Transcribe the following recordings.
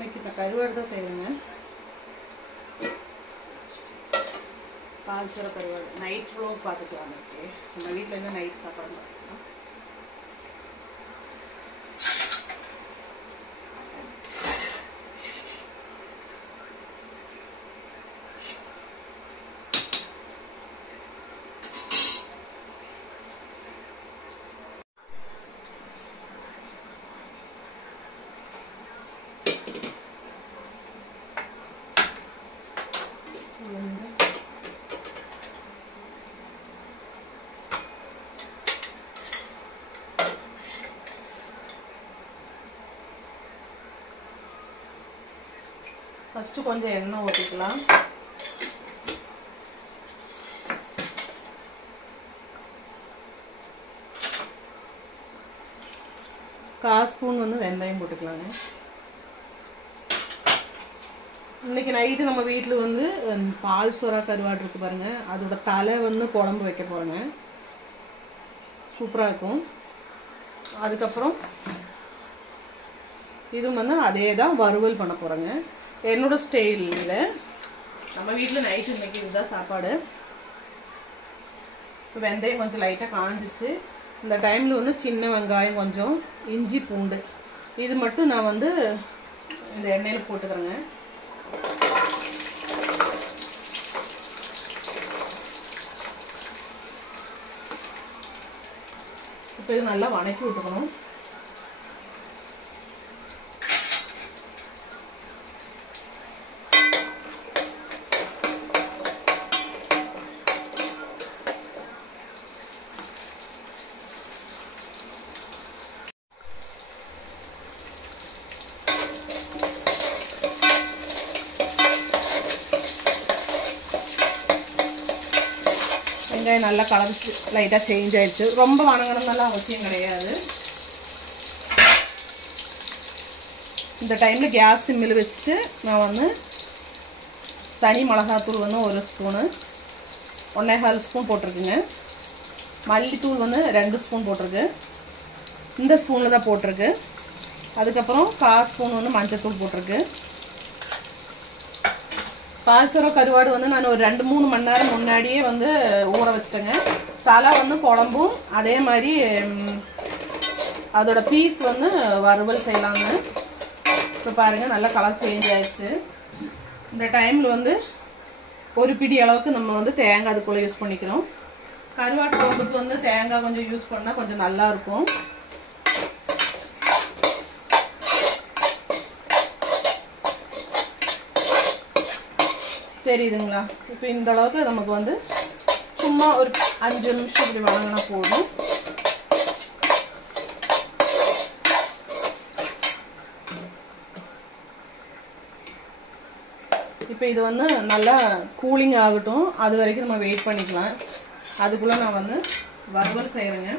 இன்னைக்கு நான் கருவாடு தான் செய்வேங்க. பால் சோறு கருவாடு நைட் வ்ளாக் பார்த்துக்கலாம். ஓகே, நம்ம வீட்டில் இருந்து நைட் சாப்பாடு பார்த்துக்கலாம். ஃபஸ்ட்டு கொஞ்சம் எண்ணெய் ஊற்றிக்கலாம். கால் ஸ்பூன் வந்து வெந்தயம் போட்டுக்கலாங்க. இன்றைக்கி நைட்டு நம்ம வீட்டில் வந்து பால் சோறா கருவாடு இருக்குது பாருங்கள், அதோட தலை வந்து குழம்பு வைக்க போகிறேங்க. சூப்பராக இருக்கும். அதுக்கப்புறம் இதுவும் வந்து அதே தான் வறுவல் பண்ண போகிறேங்க. என்னோட ஸ்டைலில் நம்ம வீட்டில் நைட்டு இன்றைக்கி இதுதான் சாப்பாடு. இப்போ வெந்தயம் கொஞ்சம் லைட்டாக காஞ்சிச்சு. இந்த டைமில் வந்து சின்ன வெங்காயம், கொஞ்சம் இஞ்சி பூண்டு இது மட்டும் நான் வந்து இந்த எண்ணெயில் போட்டுக்கிறேங்க. இப்போ இது நல்லா வணக்கி விட்டுக்கணும். வெங்காயம் நல்லா கலர் லைட்டாக சேஞ்ச் ஆயிடுச்சு. ரொம்ப வணங்கணும்னாலும் அவசியம் கிடையாது. இந்த டைமில் கேஸ் சிம்மில் வச்சுட்டு நான் வந்து தனி மிளகாத்தூள் வந்து 1 ஸ்பூனு, 1.25 ஸ்பூன் போட்டிருக்குங்க. மல்லித்தூள் வந்து 2 ஸ்பூன் போட்டிருக்கு. இந்த ஸ்பூனில் தான் போட்டிருக்கு. அதுக்கப்புறம் 1/4 ஸ்பூன் வந்து மஞ்சத்தூள் போட்டிருக்கு. பால் சோறு கருவாடு வந்து நான் ஒரு 2-3 மணி நேரம் முன்னாடியே வந்து ஊற வச்சுட்டேங்க. தலை வந்து குழம்பும் அதே மாதிரி அதோட பீஸ் வந்து வறுவல் செய்யலாங்க. இப்போ பாருங்கள் நல்லா கலர் சேஞ்ச் ஆயிடுச்சு. இந்த டைமில் வந்து ஒரு பிடி அளவுக்கு நம்ம வந்து தேங்காய் அதுக்குள்ளே யூஸ் பண்ணிக்கிறோம். கருவாட்டு குழம்புக்கு வந்து தேங்காய் கொஞ்சம் யூஸ் பண்ணால் கொஞ்சம் நல்லாயிருக்கும். தெரியுதுங்களா? இப்போ இந்த அளவுக்கு நமக்கு வந்து சும்மா ஒரு 5 நிமிஷம் இப்படி வணங்கினா போதும். இப்போ இது வந்து நல்லா கூலிங் ஆகட்டும், அது வரைக்கும் நம்ம வெயிட் பண்ணிக்கலாம். அதுக்குள்ளே நான் வந்து வறுவல் செய்கிறேங்க.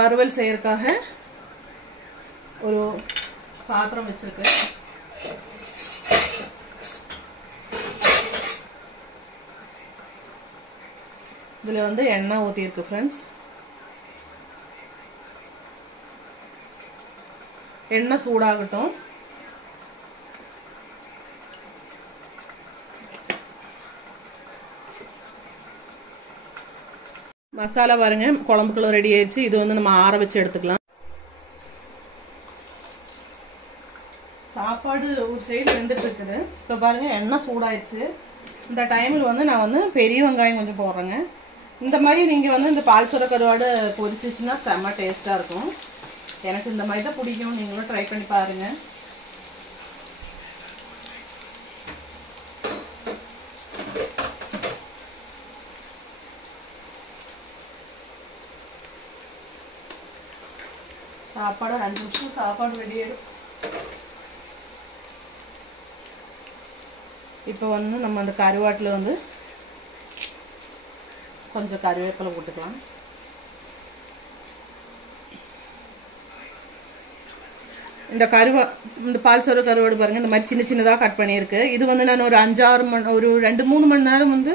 வறுவல் செய்யறதுக்காக ஒரு பாத்திரம் வச்சிருக்கேன். இதில் வந்து எண்ணெய் ஊற்றிருக்கு ஃப்ரெண்ட்ஸ். எண்ணெய் சூடாகட்டும். மசாலா பாருங்க குழம்புக்குள்ள ரெடி ஆயிடுச்சு. இது வந்து நம்ம ஆற வச்சு எடுத்துக்கலாம். சாப்பாடு ஒரு சைடு வெந்துட்டு இருக்குது. இப்போ பாருங்க எண்ணெய் சூடாயிடுச்சு. இந்த டைமில் வந்து நான் வந்து பெரிய வெங்காயம் கொஞ்சம் போடுறேங்க. இந்த மாதிரி நீங்கள் வந்து இந்த பால் சோறு கருவாடு பொரிச்சிச்சுன்னா செம்ம டேஸ்ட்டாக இருக்கும். எனக்கு இந்த மாதிரி தான் பிடிக்கும். நீங்களும் ட்ரை பண்ணி பாருங்கள். சாப்பாடு 5 நிமிஷம் சாப்பாடு ரெடி ஆகிடும். இப்போ வந்து நம்ம அந்த கருவாட்டில் வந்து கொஞ்சம் கருவேப்பிலை போட்டுக்கலாம். இந்த பால் சோறு கருவாடு பாருங்கள், இந்த மாதிரி சின்ன சின்னதாக கட் பண்ணியிருக்கு. இது வந்து நான் ஒரு 2-3 மணி நேரம் வந்து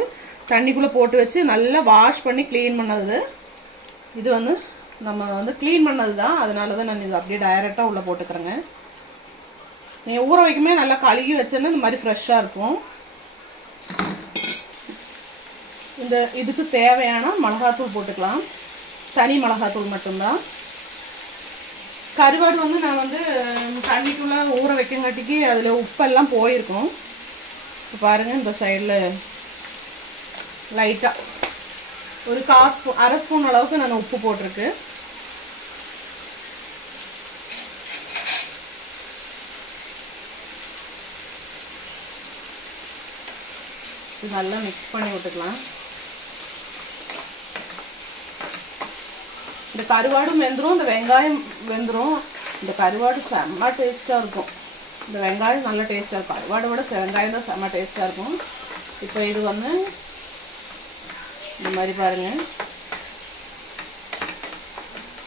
தண்ணிக்குள்ளே போட்டு வச்சு நல்லா வாஷ் பண்ணி க்ளீன் பண்ணது. இது வந்து நம்ம வந்து க்ளீன் பண்ணது தான், அதனால தான் நான் இது அப்படியே டைரெக்டாக உள்ளே போட்டுக்கிறேங்க. நீங்கள் ஊற வைக்குமே நல்லா கழுகி வச்சேன்னா இந்த மாதிரி ஃப்ரெஷ்ஷாக இருக்கும். இந்த இதுக்கு தேவையான மிளகாத்தூள் போட்டுக்கலாம். தனி மிளகாத்தூள் மட்டும்தான். கருவாடு வந்து நான் வந்து தண்ணிக்குள்ளே ஊற வைக்கங்காட்டிக்கு அதில் உப்பெல்லாம் போயிருக்கும். இப்போ பாருங்கள், இந்த சைடில் லைட்டாக ஒரு 1/4 ஸ்பூன் 1/2 ஸ்பூன் அளவுக்கு நான் உப்பு போட்டிருக்கு. நல்லா மிக்ஸ் பண்ணி விட்டுக்கலாம். இந்த கருவாடும் வெந்துடும், இந்த வெங்காயம் வெந்துடும். இந்த கருவாடு செம்ம டேஸ்ட்டாக இருக்கும். இந்த வெங்காயம் நல்ல டேஸ்ட்டாக இருக்கும். கருவாடை விட வெங்காயம் தான் செம்ம டேஸ்ட்டாக இருக்கும். இப்போ இது வந்து இந்த மாதிரி பாருங்கள்,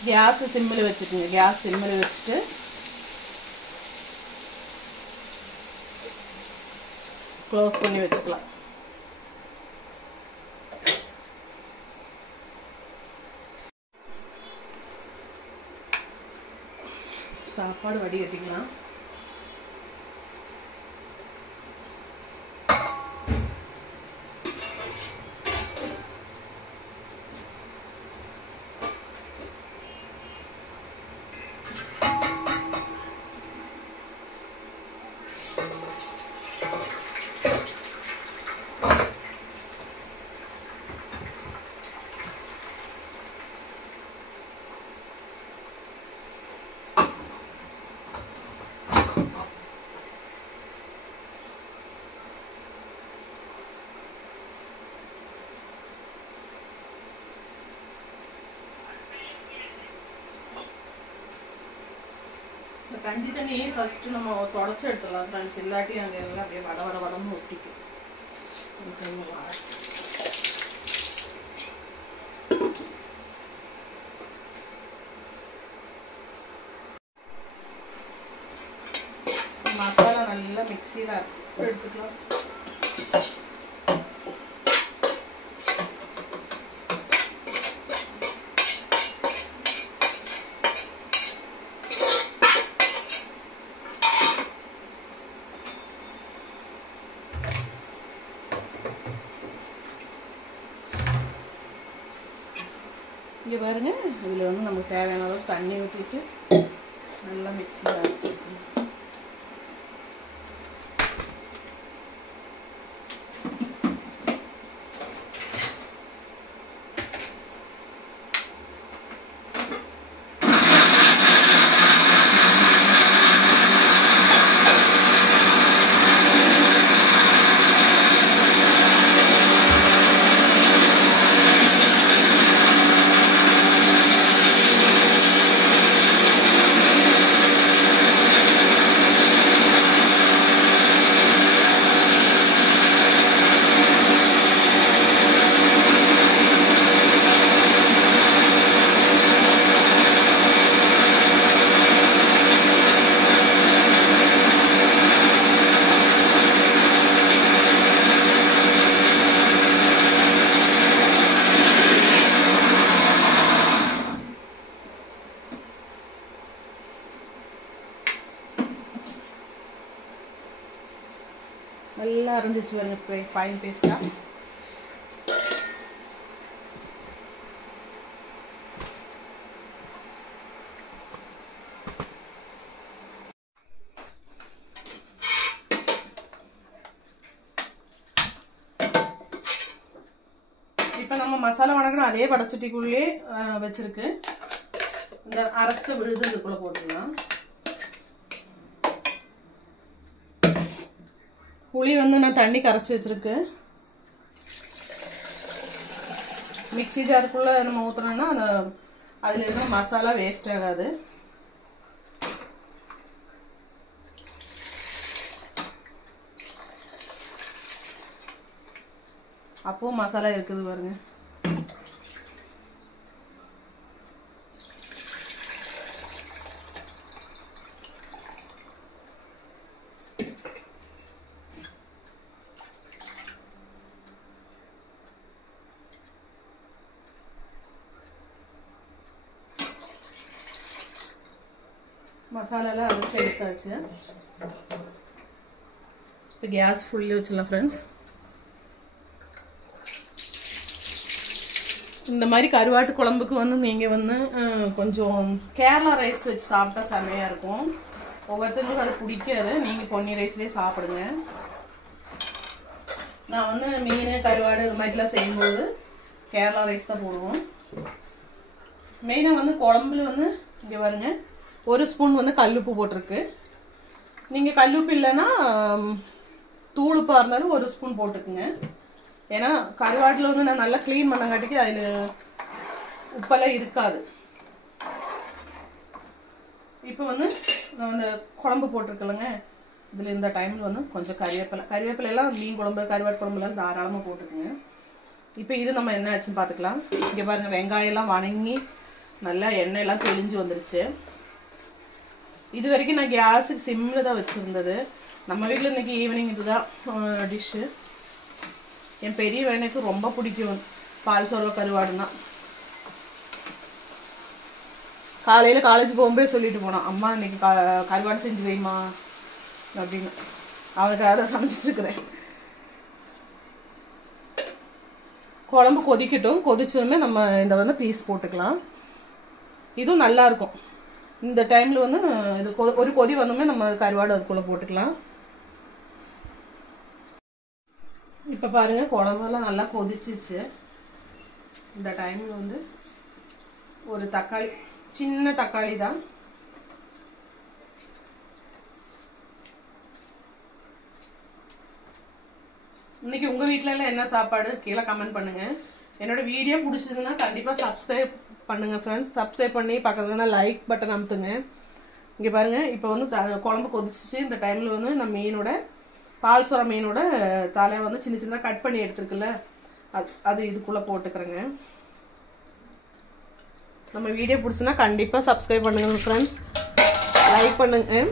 கேஸை சிம்மில் வச்சுக்கோங்க. கேஸ் சிம்மில் வச்சுட்டு க்ளோஸ் பண்ணி வச்சுக்கலாம். சாப்பாடு வடிகட்டிக்கலாம். கஞ்சி தண்ணியே ஃபஸ்ட்டு நம்ம தொடச்சி எடுத்துடலாம் ஃப்ரெண்ட்ஸ். இல்லாட்டி அங்கே எல்லாம் அப்படியே வடன்னு ஒட்டிக்கும். மசாலா நல்லா மிக்சியில் அரைச்சி எடுத்துக்கலாம். இங்கே பாருங்க, இதில் வந்து நமக்கு தேவையான அளவு தண்ணி ஊற்றிட்டு நல்லா மிக்சியில் அரைச்சிக்கணும். நல்லா அரைஞ்சிச்சு பாருங்க, ஃபைன் பேஸ்ட்டாக. இப்போ நம்ம மசாலா வணக்கணும் அதே வடச்சட்டிக்குள்ளே வச்சிருக்கு. இந்த அரைச்ச விழுது இதுக்குள்ளே போட்டுக்கலாம். புளி வந்து நான் தண்ணி கரைச்சி வச்சிருக்கு. மிக்ஸி ஜாருக்குள்ளே நம்ம ஊற்றுனோன்னா அதில் இருக்கிற மசாலா வேஸ்ட் ஆகாது. அப்பவும் மசாலா இருக்குது பாருங்க. மசாலாலாம் அரைச்சி எடுத்தாச்சு. இப்போ கேஸ் ஃபுல்லி வச்சிடலாம் ஃப்ரெண்ட்ஸ். இந்த மாதிரி கருவாட்டு குழம்புக்கு வந்து நீங்கள் வந்து கொஞ்சம் கேரளா ரைஸ் வச்சு சாப்பிட்டா செமையாக இருக்கும். ஒவ்வொருத்தருக்கும் அது பிடிக்காது. நீங்கள் பொன்னி ரைஸ்லேயே சாப்பிடுங்க. நான் வந்து மீன் கருவாடு இது மாதிரிலாம் செய்யும்போது கேரளா ரைஸ் தான் போடுவோம். மெயினாக வந்து குழம்புல வந்து இங்கே பாருங்க 1 ஸ்பூன் வந்து கல்லுப்பு போட்டிருக்கு. நீங்கள் கல்லுப்பு இல்லைன்னா தூளுப்பாக இருந்தாலும் 1 ஸ்பூன் போட்டுக்குங்க. ஏன்னா கருவாட்டில் வந்து நான் நல்லா க்ளீன் பண்ணங்காட்டிக்கு அதில் உப்பெல்லாம் இருக்காது. இப்போ வந்து நான் இந்த குழம்பு போட்டிருக்கலங்க, இதில் இந்த டைமில் வந்து கொஞ்சம் கறிவேப்பிலையெல்லாம் மீன் குழம்பு கருவாட்டு குழம்புலாம் தாராளமாக போட்டுக்குங்க. இப்போ இது நம்ம என்ன ஆச்சுன்னு பார்த்துக்கலாம். இங்கே பாருங்கள், வெங்காயம்லாம் வணங்கி நல்லா எண்ணெயெல்லாம் தெளிஞ்சு வந்துருச்சு. இது வரைக்கும் நான் கேஸுக்கு சிம்மில் தான் வச்சுருந்தது. நம்ம வீட்டில் இன்றைக்கி ஈவினிங் இதுதான் டிஷ்ஷு. என் பெரிய பையனுக்கு ரொம்ப பிடிக்கும் பால் சோறு கருவாடுனா. காலையில் காலேஜ் போகும்போது சொல்லிட்டு போனான், அம்மா இன்னைக்கு கருவாடு செஞ்சு வைமா அப்படின்னு. அவனுக்கு அதை சமைச்சிட்ருக்குறேன். குழம்பு கொதிக்கட்டும். கொதிச்சதுமே நம்ம இந்த வந்து பீஸ் போட்டுக்கலாம். இதுவும் நல்லாயிருக்கும். இந்த டைமில் வந்து இது ஒரு கொதி வந்தோமே நம்ம கருவாடு அதுக்குள்ளே போட்டுக்கலாம். இப்போ பாருங்கள், குழம்பெல்லாம் நல்லா கொதிச்சிச்சு. இந்த டைமில் வந்து ஒரு தக்காளி, சின்ன தக்காளி தான், இன்னைக்கு உங்கள் வீட்டிலலாம் என்ன சாப்பாடு கீழே கமெண்ட் பண்ணுங்கள். என்னோட வீடியோ பிடிச்சதுன்னா கண்டிப்பாக சப்ஸ்கிரைப் பண்ணுங்கள் ஃப்ரெண்ட்ஸ். சப்ஸ்கிரைப் பண்ணி பக்கத்துலனா லைக் பட்டன் அமுத்துங்க. இங்கே பாருங்கள், இப்போ வந்து குழம்பு கொதிச்சிச்சு. இந்த டைமில் வந்து நம்ம மீனோட பால் சோற மீனோட தலை வந்து சின்ன சின்னதாக கட் பண்ணி எடுத்துருக்குல்ல, அது இதுக்குள்ளே போட்டுக்கிறேங்க. நம்ம வீடியோ பிடிச்சுன்னா கண்டிப்பாக சப்ஸ்கிரைப் பண்ணுங்கள் ஃப்ரெண்ட்ஸ், லைக் பண்ணுங்க.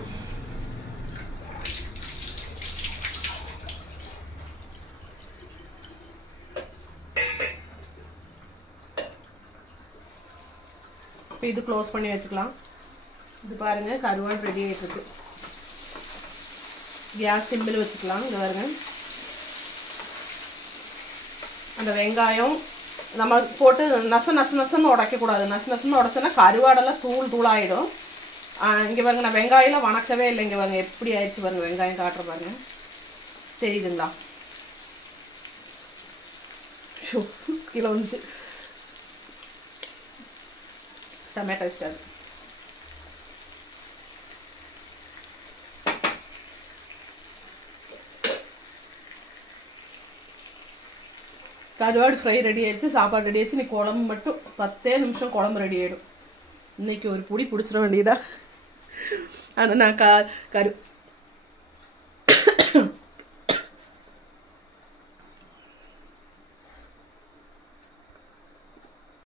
இப்போ இது க்ளோஸ் பண்ணி வச்சுக்கலாம். இது பாருங்கள், கருவாடு ரெடி ஆகிட்டுருக்கு. கேஸ் சிம்பிள் வச்சுக்கலாம். இங்கே பாருங்க, அந்த வெங்காயம் நம்ம போட்டு நசுன்னு உடைக்கக்கூடாது. நசுன்னு உடைச்சோன்னா கருவாடெல்லாம் தூளாகிடும். இங்கே பாருங்க, நான் வெங்காயம்லாம் வணக்கவே இல்லை. இங்கே பாருங்க எப்படி ஆயிடுச்சு பாருங்க. வெங்காயம் காட்டுற பாருங்க, தெரியுதுங்களா? கீழே வந்துச்சு. செம்ம டேஸ்டாக இருக்கு. கருவாடு ஃப்ரை ரெடி ஆயிடுச்சு, சாப்பாடு ரெடி ஆயிடுச்சு. நீ குழம்பு மட்டும் 10 நிமிஷம் குழம்பு ரெடி ஆகிடும். இன்னைக்கு ஒரு புடி பிடிச்சிட வேண்டியதா. ஆனால் நான்